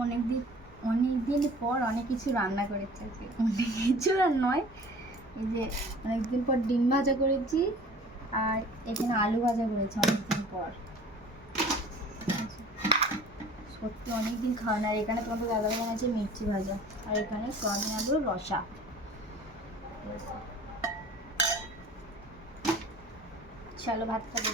অনেক দিন পর অনেক কিছু রান্না করেছি আজকে। অনেক কিছু আর নয়, এই যে অনেকদিন পর ডিম ভাজা করেছি আর এখানে আলু ভাজা করেছি অনেকদিন পর। সত্যি অনেকদিন খাওয়া না। আর এখানে তোমাদের দাদা বানাচ্ছে মির্চি ভাজা, আর এখানে সয়াবিন আলুর রসা। চলো ভাত খাবো।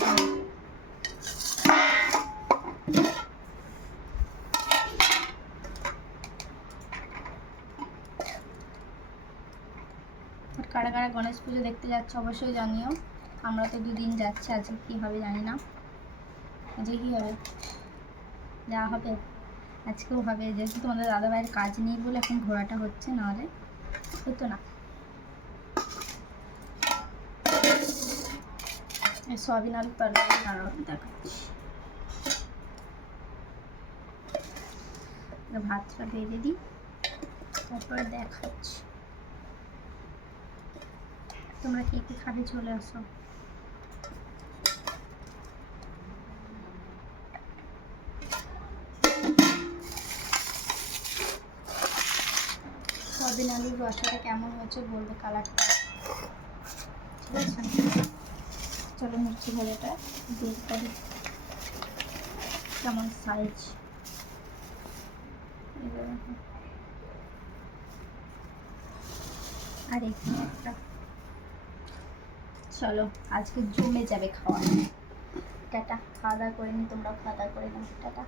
কারা কারা গণেশ পুজো দেখতে যাচ্ছে অবশ্যই জানিও। আমরা তো দুদিন যাচ্ছি, আজকে কী হবে জানি না। আজকে কী হবে, যা হবে আজকেও হবে, যেহেতু তোমাদের দাদা ভাইয়ের কাজ নেই বলে এখন ঘোরাটা হচ্ছে, নাহলে হতো না। সয়াবিন আলু তরকারি দেখাচ্ছি। ভাতটা বেড়ে দিই, তারপরে দেখাচ্ছি। তোমরা কে কে খাবে চলে আসো। সয়াবিন আলুর রসাটা কেমন হয়েছে বলবে, কালারটা ঠিক আছে। চলো মির্চি ভাজাটা দিয়ে করি, কেমন সাইজ। আর এখানে একটা, চলো আজকে জমে যাবে খাওয়া। টাটা, খাওয়া দাওয়া করে নি, তোমরাও খাওয়া দাওয়া করে নাও। টাটা।